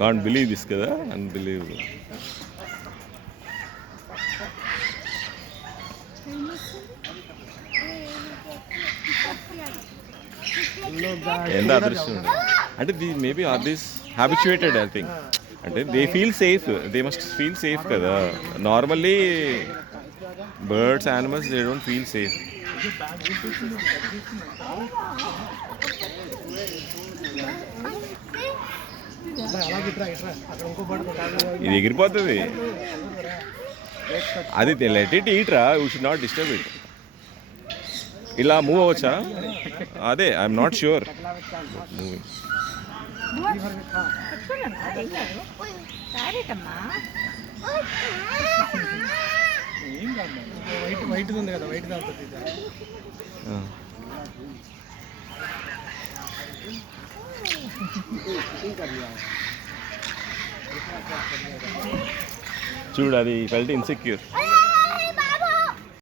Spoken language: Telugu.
Can't believe this కదా, unbelievable. ఎంత అదృష్టం అంటే maybe are this habituated I think, అంటే they feel safe, they must feel safe కదా. Normally birds, animals they don't feel safe. ఇది ఎగిరిపోతుంది, అది లెట్ ఇట్ ఈట్ రా, you should not disturb it. ఇలా మూవ్ అవ్వచ్చా? అదే ఐఎమ్ నాట్ ష్యూర్ మూవింగ్. చూడు అది ఫెల్ట్ ఇన్సెక్యూర్.